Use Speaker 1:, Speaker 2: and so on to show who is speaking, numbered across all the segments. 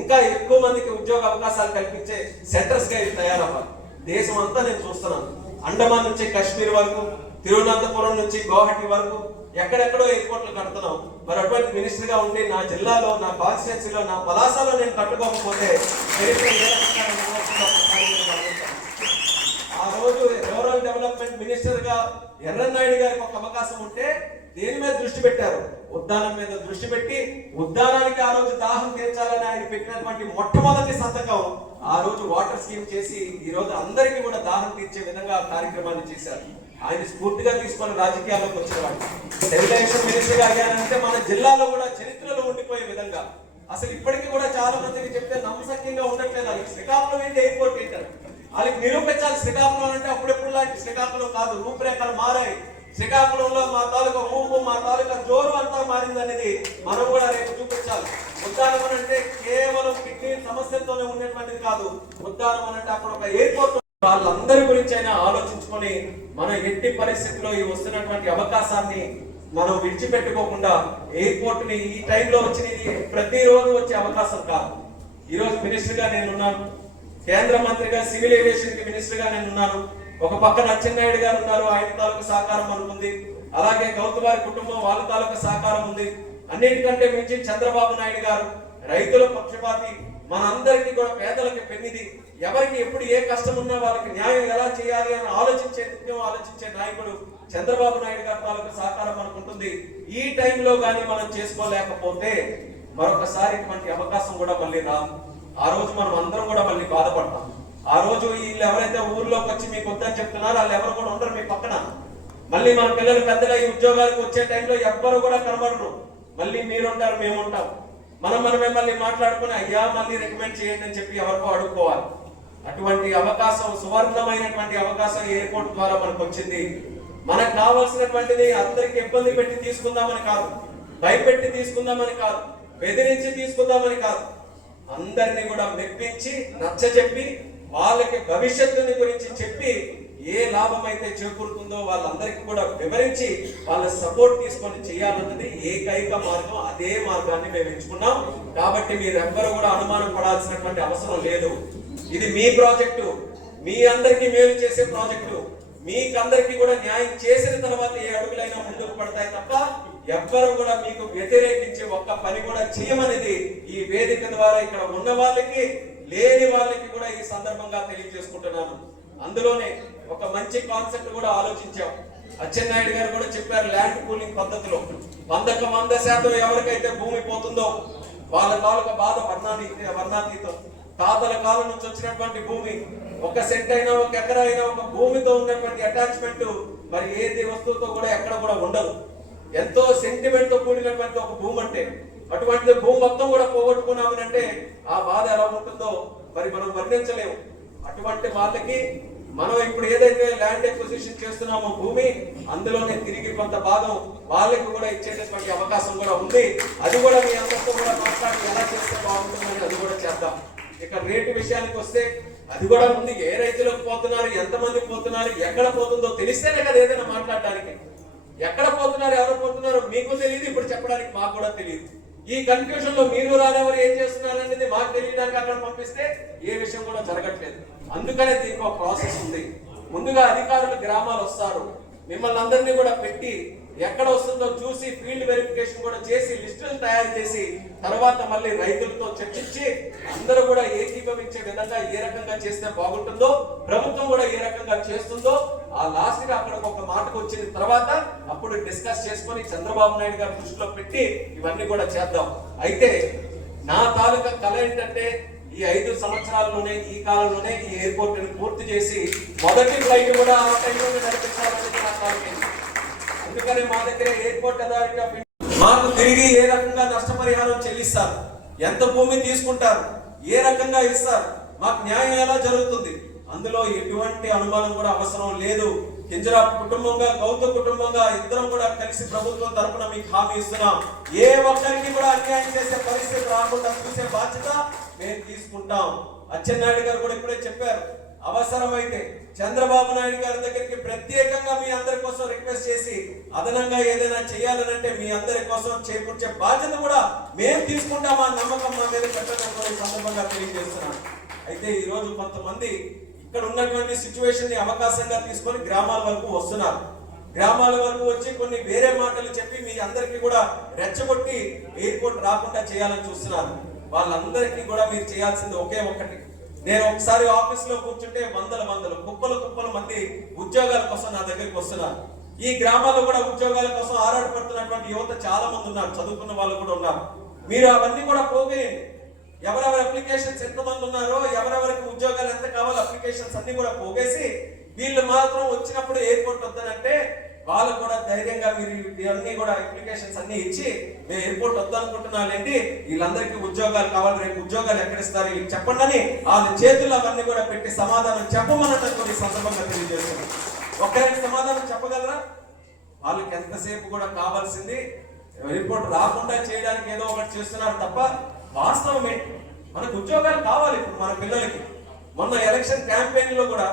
Speaker 1: ఇంకా ఎక్కువ మందికి ఉద్యోగ అవకాశాలు కల్పించే సెంటర్స్గా ఇవి తయారవ్వాలి. దేశం అంతా నేను చూస్తున్నాను. అండమాన్ నుంచి కాశ్మీర్ వరకు తిరువనంతపురం నుంచి గౌహటి వరకు ఎక్కడెక్కడో ఎయిర్పోర్ట్లు కడుతున్నాం. మరి అటువంటి మినిస్టర్గా ఉండి నా జిల్లాలో నా కాన్స్టిట్యున్సీలో నా పలాసాలో నేను కట్టుకోకపోతే ఆ రోజు రూరల్ డెవలప్మెంట్ మినిస్టర్గా ఎర్రన్నాయుడు గారికి ఒక అవకాశం ఉంటే దేని మీద దృష్టి పెట్టారు? ఉద్దానం మీద దృష్టి పెట్టి ఉద్దానానికి ఆ రోజు దాహం తీర్చాలని ఆయన పెట్టినటువంటి మొట్టమొదటి సంతకం ఆ రోజు వాటర్ స్కీమ్ చేసి ఈ రోజు అందరికీ కూడా దాహం తీర్చే విధంగా కార్యక్రమాన్ని చేశారు. ఆయన స్ఫూర్తిగా తీసుకొని రాజకీయాల్లోకి వచ్చేవాడు డెలిగేషన్ మినిస్టర్ అయ్యానంటే మన జిల్లాలో కూడా చరిత్రలో ఉండిపోయే విధంగా. అసలు ఇప్పటికీ కూడా చాలా మందికి చెప్తే నమ్మసక్యంగా ఉండట్లేదు వాళ్ళకి శ్రీకాకుళం ఏంటి? ఎయిర్పోర్ట్ ఏంటారు వాళ్ళకి నిరూపించాలి శ్రీకాకుళం అంటే అప్పుడెప్పుడు లాంటి శ్రీకాకుళం కాదు రూపురేఖలు మారాయి. శ్రీకాకుళంలో మా తాలూకా ఊపు మా తాలూకా జోరు అంతా మారింది అనేది మనం కూడా రేపు చూపించాలి. ఉద్దానం అని అంటే కేవలం కిడ్నీ సమస్యలతోనే ఉన్నటువంటిది కాదు. ఉద్దానం అని అంటే అక్కడ ఒక ఎయిర్పోర్ట్ వాళ్ళందరి గురించి అయినా ఆలోచించుకొని మనం ఎట్టి పరిస్థితిలో ఈ వస్తున్నటువంటి అవకాశాన్ని మనం విడిచిపెట్టుకోకుండా ఎయిర్పోర్ట్ని ఈ టైంలో వచ్చినది ప్రతిరోజు వచ్చే అవకాశం కాదు. ఈ రోజు నేనున్నాను. నేను ఉన్నాను కేంద్ర మంత్రిగా సివిల్ ఏవియేషన్కి మినిస్టర్గా నేనున్నాను. నేను ఉన్నాను ఒక పక్కన అచ్చెన్నాయుడు గారు ఉన్నారు ఆయన తాలూకు సహకారం అనుకుంది అలాగే గౌతమ్ కుటుంబం వాళ్ళ తాలూకు సహకారం ఉంది. అన్నిటికంటే మించి చంద్రబాబు నాయుడు గారు రైతుల పక్షపాతి మనందరికీ కూడా పేదలకు పెన్నిది. ఎవరికి ఎప్పుడు ఏ కష్టం ఉన్నా వాళ్ళకి న్యాయం ఎలా చేయాలి అని ఆలోచించే నిత్యం ఆలోచించే నాయకుడు చంద్రబాబు నాయుడు గారి తాలూకు సహకారం అనుకుంటుంది ఈ టైంలో కానీ మనం చేసుకోలేకపోతే మరొకసారి మనకి అవకాశం కూడా మళ్ళీ రాదు. ఆ రోజు మనం అందరం కూడా మళ్ళీ బాధపడతాం. ఆ రోజు వీళ్ళు ఎవరైతే ఊర్లోకి వచ్చి మీకు వద్దని చెప్తున్నారో వాళ్ళు ఎవరు కూడా ఉండరు మీ పక్కన. మళ్ళీ మన పిల్లలు పెద్దలై ఉద్యోగాలకు వచ్చే టైంలో ఎవ్వరు కూడా కనబడరు. మళ్ళీ మీరు ఉంటారు మేము ఉంటాం మనం మనం మళ్ళీ మాట్లాడుకుని అయ్యా మళ్ళీ రికమెండ్ చేయండి అని చెప్పి ఎవరికో అడుక్కోవాలి. అటువంటి అవకాశం సువర్ణమైనటువంటి అవకాశం ఎయిర్పోర్ట్ ద్వారా మనకు వచ్చింది. మనకు కావాల్సినటువంటిది అందరికి ఇబ్బంది పెట్టి తీసుకుందామని కాదు భయపెట్టి తీసుకుందామని కాదు బెదిరించి తీసుకుందామని కాదు. అందరినీ కూడా మెప్పించి నచ్చజెప్పి వాళ్ళకి భవిష్యత్తుని గురించి చెప్పి ఏ లాభం అయితే చేకూరుతుందో వాళ్ళందరికీ కూడా వివరించి వాళ్ళ సపోర్ట్ తీసుకొని చేయాలన్నది ఏకైక మార్గం అదే మార్గాన్ని మేము ఎంచుకున్నాం. కాబట్టి మీరెవ్వరూ కూడా అనుమానం పడాల్సినటువంటి అవసరం లేదు. ఇది మీ ప్రాజెక్టు. మీ అందరికీ మేలు చేసే ప్రాజెక్టు. మీకందరికీ కూడా న్యాయం చేసిన తర్వాత ఏ అడుగులైనా ముందుకు పడతాయి తప్ప ఎవ్వరు కూడా మీకు వ్యతిరేకించే ఒక్క పని కూడా చేయమనేది ఈ వేదిక ద్వారా ఇక్కడ ఉన్న వాళ్ళకి లేని వాళ్ళకి కూడా ఈ సందర్భంగా తెలియజేసుకుంటున్నాను. అందులోనే ఒక మంచి కాన్సెప్ట్ కూడా ఆలోచించాం. అచ్చెన్నాయుడు గారు కూడా చెప్పారు ల్యాండ్ పూలింగ్ పద్ధతిలో. వందకు వంద శాతం ఎవరికైతే భూమి పోతుందో వాళ్ళ తాలూకా బాధ వర్ణాని వర్ణాతీతం. తాతల కాలం నుంచి వచ్చినటువంటి భూమి ఒక సెంట్ అయినా ఒక ఎకరా అయినా ఒక భూమితో ఉన్నటువంటి అటాచ్మెంట్ మరి ఏది వస్తువుతో కూడా ఎక్కడ కూడా ఉండదు. ఎంతో సెంటిమెంట్తో కూడినటువంటి ఒక భూమి అంటే అటువంటి భూమి మొత్తం కూడా పోగొట్టుకున్నామని అంటే ఆ బాధ ఎలా ఉంటుందో మరి మనం వర్ణించలేము. అటువంటి వాళ్ళకి మనం ఇప్పుడు ఏదైతే ల్యాండ్ ఎక్విజిషన్ చేస్తున్నామో భూమి అందులోనే తిరిగి కొంత భాగం వాళ్ళకి కూడా ఇచ్చేటటువంటి అవకాశం కూడా ఉంది. అది కూడా మీ అందరితో కూడా మాట్లాడి ఎలా చేస్తే బాగుంటుందని అది కూడా చేద్దాం. ఇక రేటు విషయానికి వస్తే అది కూడా ఉంది. ఏ రైతులకు పోతున్నారు ఎంతమంది పోతున్నారు ఎక్కడ పోతుందో తెలిస్తేనే కదా ఏదైనా మాట్లాడడానికి ఎక్కడ పోతున్నారు ఎవరు పోతున్నారు మీకు తెలియదు ఇప్పుడు చెప్పడానికి మాకు కూడా తెలియదు. ఈ కన్ఫ్యూజన్లో మీరు రానివారు ఏం చేస్తున్నారు అనేది మాకు తెలియడానికి అక్కడ పంపిస్తే ఏ విషయం కూడా జరగట్లేదు. అందుకనే దీనికి ఒక ప్రాసెస్ ఉంది. ముందుగా అధికారులు గ్రామాలు వస్తారు. మిమ్మల్ని అందరినీ కూడా పెట్టి ఎక్కడ వస్తుందో చూసి ఫీల్డ్ వెరిఫికేషన్ కూడా చేసి లిస్టులు తయారు చేసి తర్వాత మళ్ళీ రైతులతో చర్చించి అందరూ కూడా ఏకీభవించే విధంగా ఏ రకంగా చేస్తే బాగుంటుందో ప్రభుత్వం కూడా ఏ రకంగా చేస్తుందో ఆ లాస్ట్గా అక్కడ ఒక మాటకు వచ్చిన తర్వాత అప్పుడు డిస్కస్ చేసుకొని చంద్రబాబు నాయుడు గారి దృష్టిలో పెట్టి ఇవన్నీ కూడా చేద్దాం. అయితే నా తాలూకా కళ ఏంటంటే ఈ ఐదు సంవత్సరాల్లోనే ఈ కాలంలోనే ఈ ఎయిర్పోర్ట్ని పూర్తి చేసి మొదటి ఫ్లైట్ కూడా ఆ టైంలోనే నడిపించాలనేది నా టార్గెట్ అందుకనే మా దగ్గర ఎయిర్పోర్ట్ అథారిటీ ఆఫ్ మాకు తిరిగి ఏ రకంగా నష్టపరిహారం చెల్లిస్తారు? ఎంత భూమి తీసుకుంటారు? ఏ రకంగా ఇస్తారు? మాకు న్యాయం ఎలా జరుగుతుంది? అందులో ఎటువంటి అనుమానం కూడా అవసరం లేదు. కింజరా కుటుంబంగా గౌత కుటుంబంగా ఇద్దరం కూడా కలిసి ప్రభుత్వం తరపున మీకు హామీ ఇస్తున్నాం. ఏ ఒక్కరికి కూడా అన్యాయం చేసే పరిస్థితి రాకుండా చూసే బాధ్యత మేము తీసుకుంటాం. అచ్చెన్నాయుడు గారు కూడా ఇప్పుడే చెప్పారు అవసరమైతే చంద్రబాబు నాయుడు గారి దగ్గరికి ప్రత్యేకంగా మీ అందరి కోసం రిక్వెస్ట్ చేసి అదనంగా ఏదైనా చేయాలనంటే మీ అందరి కోసం చేకూర్చే బాధ్యత కూడా మేము తీసుకుంటాం ఆ నమ్మకం మా మీద పెట్టడం కూడా సందర్భంగా తెలియజేస్తున్నాను. అయితే ఈరోజు కొంతమంది ఇక్కడ ఉన్నటువంటి సిచ్యువేషన్ని అవకాశంగా తీసుకొని గ్రామాల వరకు వస్తున్నారు. గ్రామాల వరకు వచ్చి కొన్ని వేరే మాటలు చెప్పి మీ అందరికీ కూడా రెచ్చగొట్టి ఎయిర్పోర్ట్ రాకుండా చేయాలని చూస్తున్నారు. వాళ్ళందరికీ కూడా మీరు చేయాల్సింది ఒకే ఒక్కటి. నేను ఒకసారి ఆఫీస్లో కూర్చుంటే వందల వందలు కుప్పలు కుప్పల మంది ఉద్యోగాల కోసం నా దగ్గరికి వస్తున్నారు. ఈ గ్రామాల్లో కూడా ఉద్యోగాల కోసం ఆరాటపడుతున్నటువంటి యువత చాలా మంది ఉన్నారు చదువుకున్న వాళ్ళు కూడా ఉన్నారు. మీరు అవన్నీ కూడా పోగేయండి. ఎవరెవరు అప్లికేషన్స్ ఎంతమంది ఉన్నారో ఎవరెవరికి ఉద్యోగాలు ఎంత కావాలో అప్లికేషన్స్ అన్ని కూడా పోగేసి వీళ్ళు మాత్రం వచ్చినప్పుడు ఎయిర్పోర్ట్ వద్దనంటే వాళ్ళు కూడా ధైర్యంగా మీరు ఇవన్నీ కూడా అప్లికేషన్స్ అన్ని ఇచ్చి మేము ఎయిర్పోర్ట్ వద్దనుకుంటున్నానండి వీళ్ళందరికీ ఉద్యోగాలు కావాలి రేపు ఉద్యోగాలు ఎక్కడ ఇస్తారు వీళ్ళకి చెప్పండి అని వాళ్ళ చేతుల్లో అవన్నీ కూడా పెట్టి సమాధానం చెప్పమన్నట్టు కొన్ని సందర్భంగా తెలియజేస్తున్నాం ఒకరికి సమాధానం చెప్పగలరా? వాళ్ళకి ఎంతసేపు కూడా కావాల్సింది? రిపోర్ట్ రాకుండా చేయడానికి ఏదో ఒకటి చేస్తున్నారు తప్ప వాస్తవం ఏంటి? మనకు ఉద్యోగాలు కావాలి ఇప్పుడు మన పిల్లలకి. మొన్న ఎలక్షన్ క్యాంపెయిన్లో కూడా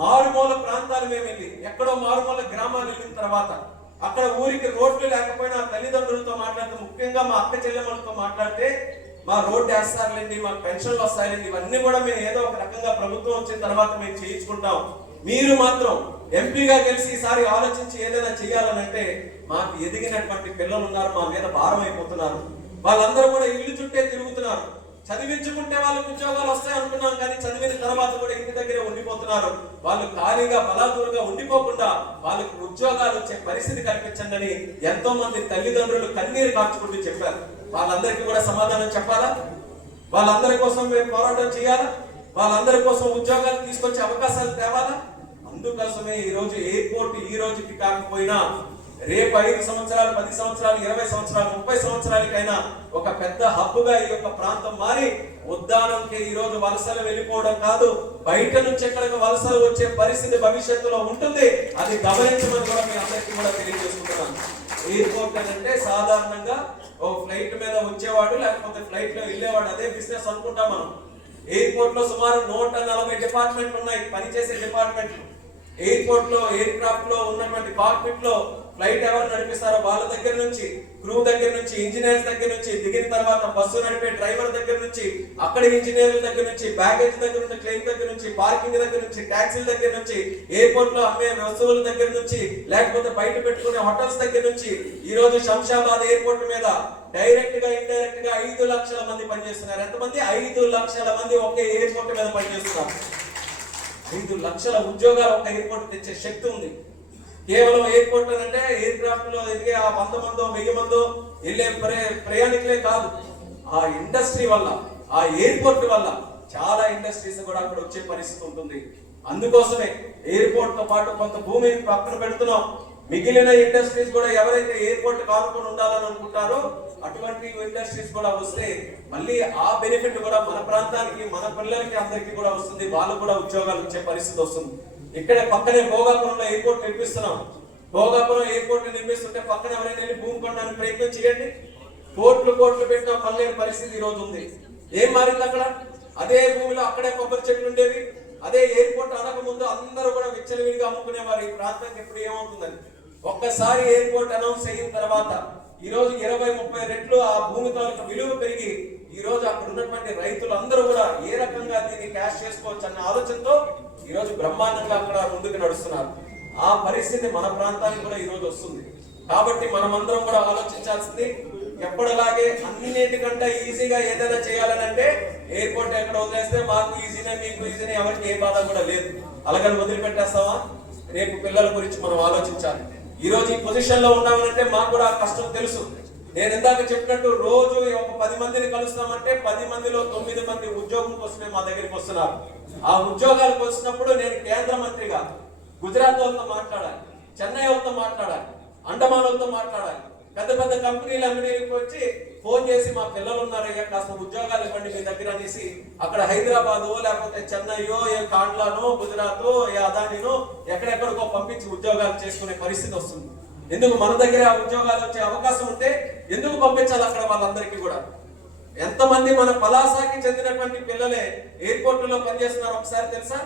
Speaker 1: మారుమూల ప్రాంతాలు మేము వెళ్ళి ఎక్కడో మారుమూల గ్రామాలు వెళ్ళిన తర్వాత అక్కడ ఊరికి రోడ్లు లేకపోయినా తల్లిదండ్రులతో మాట్లాడితే ముఖ్యంగా మా అక్క చెల్లెమ్మలతో మాట్లాడితే మా రోడ్డు వేస్తారులేండి మాకు పెన్షన్లు వస్తాయండి ఇవన్నీ కూడా మేము ఏదో ఒక రకంగా ప్రభుత్వం వచ్చిన తర్వాత మేము చేయించుకుంటాం. మీరు మాత్రం ఎంపీగా కలిసి ఈసారి ఆలోచించి ఏదైనా చేయాలనంటే మాకు ఎదిగినటువంటి పిల్లలు ఉన్నారు మా మీద భారం అయిపోతున్నారు. వాళ్ళందరూ కూడా ఇల్లు చుట్టే తిరుగుతున్నారు. చదివించుకుంటే వాళ్ళకి ఉద్యోగాలు వస్తాయి అనుకున్నాం కానీ చదివిన తర్వాత కూడా ఇంటి దగ్గరే ఉండిపోతున్నారు. వాళ్ళు ఖాళీగా బలాదూరుగా ఉండిపోకుండా వాళ్ళకి ఉద్యోగాలు వచ్చే పరిస్థితి కల్పించండి అని ఎంతో మంది తల్లిదండ్రులు కన్నీరు కార్చుకుంటూ చెప్పారు. వాళ్ళందరికీ కూడా సమాధానం చెప్పాలా? వాళ్ళందరి కోసం మేము పోరాటం చేయాలా? వాళ్ళందరి కోసం ఉద్యోగాలు తీసుకొచ్చే అవకాశాలు తేవాలా? అందుకోసమే ఈ రోజు ఎయిర్పోర్ట్ ఈ రోజుకి కాకపోయినా రేపు ఐదు సంవత్సరాలు పది సంవత్సరాలు ఇరవై సంవత్సరాలు ముప్పై సంవత్సరాలకైనా ఒక పెద్ద హబ్బుగా ఈ యొక్క ప్రాంతం మారి ఉద్దానంకి ఈ రోజు వలసలు వెళ్ళిపోవడం కాదు బయట నుంచి ఎక్కడికి వలసలు వచ్చే పరిస్థితి భవిష్యత్తులో ఉంటుంది. అది గమనించమని కూడా మీ అందరికీ కూడా తెలియజేసుకుంటున్నాను. ఎయిర్పోర్ట్ అని అంటే సాధారణంగా ఓ ఫ్లైట్ మీద వచ్చేవాడు లేకపోతే ఫ్లైట్లో వెళ్ళేవాడు అదే బిజినెస్ అనుకుంటాం మనం. ఎయిర్పోర్ట్లో సుమారు నూట నలభై డిపార్ట్మెంట్లు ఉన్నాయి పనిచేసే డిపార్ట్మెంట్లు ఎయిర్పోర్ట్లో. ఎయిర్ క్రాఫ్ట్లో ఉన్నటువంటి కాక్పిట్లో ఫ్లైట్ ఎవరు నడిపిస్తారో వాళ్ళ దగ్గర నుంచి క్రూ దగ్గర నుంచి ఇంజనీర్స్ దగ్గర నుంచి దిగిన తర్వాత బస్సు నడిపే డ్రైవర్ దగ్గర నుంచి అక్కడ ఇంజనీర్ల దగ్గర నుంచి బ్యాగేజ్ దగ్గర నుంచి ట్రైన్ దగ్గర నుంచి పార్కింగ్ దగ్గర నుంచి ట్యాక్సీల దగ్గర నుంచి ఎయిర్పోర్ట్లో అమ్మే వస్తువుల దగ్గర నుంచి లేకపోతే బయట పెట్టుకునే హోటల్స్ దగ్గర నుంచి ఈ రోజు శంషాబాద్ ఎయిర్పోర్ట్ మీద డైరెక్ట్గా ఇండైరెక్ట్గా ఐదు లక్షల మంది పనిచేస్తున్నారు ఎంతమంది ఐదు లక్షల మంది ఒకే ఎయిర్పోర్ట్ మీద పనిచేస్తున్నారు ఐదు లక్షల ఉద్యోగాలు ఒక ఎయిర్పోర్ట్ తెచ్చే శక్తి ఉంది కేవలం ఎయిర్పోర్ట్ అని అంటే ఎయిర్ క్రాఫ్ట్లో ఎదిగే ఆ వంద మందో వెయ్యి మందో వెళ్ళే ప్రయ- ప్రయాణికులే కాదు. ఆ ఇండస్ట్రీ వల్ల ఆ ఎయిర్పోర్ట్ వల్ల చాలా ఇండస్ట్రీస్ కూడా అక్కడ వచ్చే పరిస్థితి ఉంటుంది. అందుకోసమే ఎయిర్పోర్ట్తో పాటు కొంత భూమిని పక్కన పెడుతున్నాం. మిగిలిన ఇండస్ట్రీస్ కూడా ఎవరైతే ఎయిర్పోర్ట్ కానుకొని ఉండాలని అనుకుంటారో అటువంటి ఇండస్ట్రీస్ కూడా వస్తే మళ్ళీ ఆ బెనిఫిట్ కూడా మన ప్రాంతానికి మన పిల్లలకి అందరికీ కూడా వస్తుంది. వాళ్ళు కూడా ఉద్యోగాలు వచ్చే పరిస్థితి వస్తుంది. ఇక్కడే పక్కనే భోగాపురంలో ఎయిర్పోర్ట్ నిర్మిస్తున్నాం. భోగాపురం ఎయిర్పోర్ట్ నిర్మిస్తుంటే పక్కన ఎవరైనా వెళ్ళి భూమి కొనడానికి ప్రయత్నం చేయండి. కోట్లు కోట్లు పెట్టిన పనిలేని పరిస్థితి ఈ రోజు ఉంది. ఏం మారింది అక్కడ? అదే భూమిలో అక్కడే కొబ్బరి చెట్లు ఉండేవి. అదే ఎయిర్పోర్ట్ అనక ముందు అందరూ కూడా విచ్చలవిడిగా అమ్ముకునేవారు. ఈ ప్రాంతానికి ఇప్పుడు ఏమవుతుందని. ఒక్కసారి ఎయిర్పోర్ట్ అనౌన్స్ అయిన తర్వాత ఈ రోజు ఇరవై ముప్పై రెట్లు ఆ భూమి తాలూకు విలువ పెరిగి ఈ రోజు అక్కడ ఉన్నటువంటి రైతులందరూ కూడా ఏ రకంగా దీన్ని క్యాష్ చేసుకోవచ్చు అన్న ఆలోచనతో ఈ రోజు బ్రహ్మాండంగా అక్కడ ముందుకు నడుస్తున్నారు. ఆ పరిస్థితి మన ప్రాంతానికి కూడా ఈ రోజు వస్తుంది. కాబట్టి మనమందరం కూడా ఆలోచించాల్సింది ఎప్పటిలాగే అన్నిటికంటే ఈజీగా ఏదైనా చేయాలనంటే ఎయిర్పోర్ట్ ఎక్కడ వదిలేస్తే మాకు ఈజీనే మీకు ఈజీనే ఎవరికి ఏ బాధ కూడా లేదు. అలాగని వదిలిపెట్టేస్తావా రేపు పిల్లల గురించి మనం ఆలోచించాలి. ఈ రోజు ఈ పొజిషన్లో ఉన్నామనంటే మాకు కూడా ఆ కష్టం తెలుసు. నేను ఇందాక చెప్పినట్టు రోజు ఒక పది మందిని కలుస్తామంటే పది మందిలో తొమ్మిది మంది ఉద్యోగం కోసమే మా దగ్గరికి వస్తున్నారు. ఆ ఉద్యోగాలకు వచ్చినప్పుడు నేను కేంద్ర మంత్రిగా గుజరాత్ వాళ్ళతో మాట్లాడాలి చెన్నై వాళ్ళతో మాట్లాడాలి అండమాన్ వాళ్ళతో మాట్లాడాలి. పెద్ద పెద్ద కంపెనీలు అన్నిటికి వచ్చి ఫోన్ చేసి మా పిల్లలు ఉన్నారయ్యా కాస్త ఉద్యోగాలు ఇవ్వండి మీ దగ్గర అనేసి అక్కడ హైదరాబాద్ లేకపోతే చెన్నైయో ఏ కాండ్లానో గుజరాత్ ఏ అదానినో ఎక్కడెక్కడికో పంపించి ఉద్యోగాలు చేసుకునే పరిస్థితి వస్తుంది. ఎందుకు మన దగ్గర ఉద్యోగాలు వచ్చే అవకాశం ఉంటే ఎందుకు పంపించాలి అక్కడ వాళ్ళందరికీ కూడా? ఎంతమంది మన పలాసాకి చెందినటువంటి పిల్లలే ఎయిర్పోర్ట్లో పనిచేస్తున్నారు ఒకసారి తెలుసా?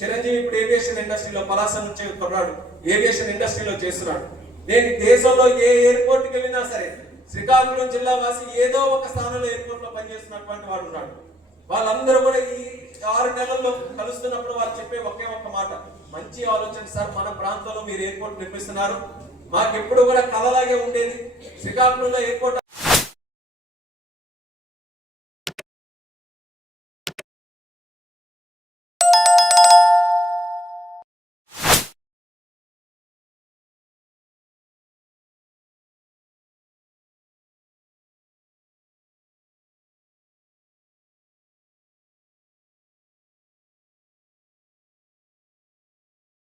Speaker 1: చిరంజీవి ఇప్పుడు ఏవియేషన్ ఇండస్ట్రీలో పలాస నుంచి కొన్నాడు ఏవియేషన్ ఇండస్ట్రీలో చేస్తున్నాడు. నేను దేశంలో ఏ ఎయిర్పోర్ట్కి వెళ్ళినా సరే శ్రీకాకుళం జిల్లా వాసి ఏదో ఒక స్థానంలో ఎయిర్పోర్ట్లో పనిచేస్తున్నటువంటి వాడు ఉన్నాడు. వాళ్ళందరూ కూడా ఈ ఆరు నెలల్లో కలుస్తున్నప్పుడు వాళ్ళు చెప్పే ఒకే ఒక్క మాట మంచి ఆలోచన సార్ మన ప్రాంతంలో మీరు ఎయిర్పోర్ట్ నిర్మిస్తున్నారు మాకు ఎప్పుడు కూడా కలలాగే ఉండేది. శ్రీకాకుళంలో ఎయిర్పోర్ట్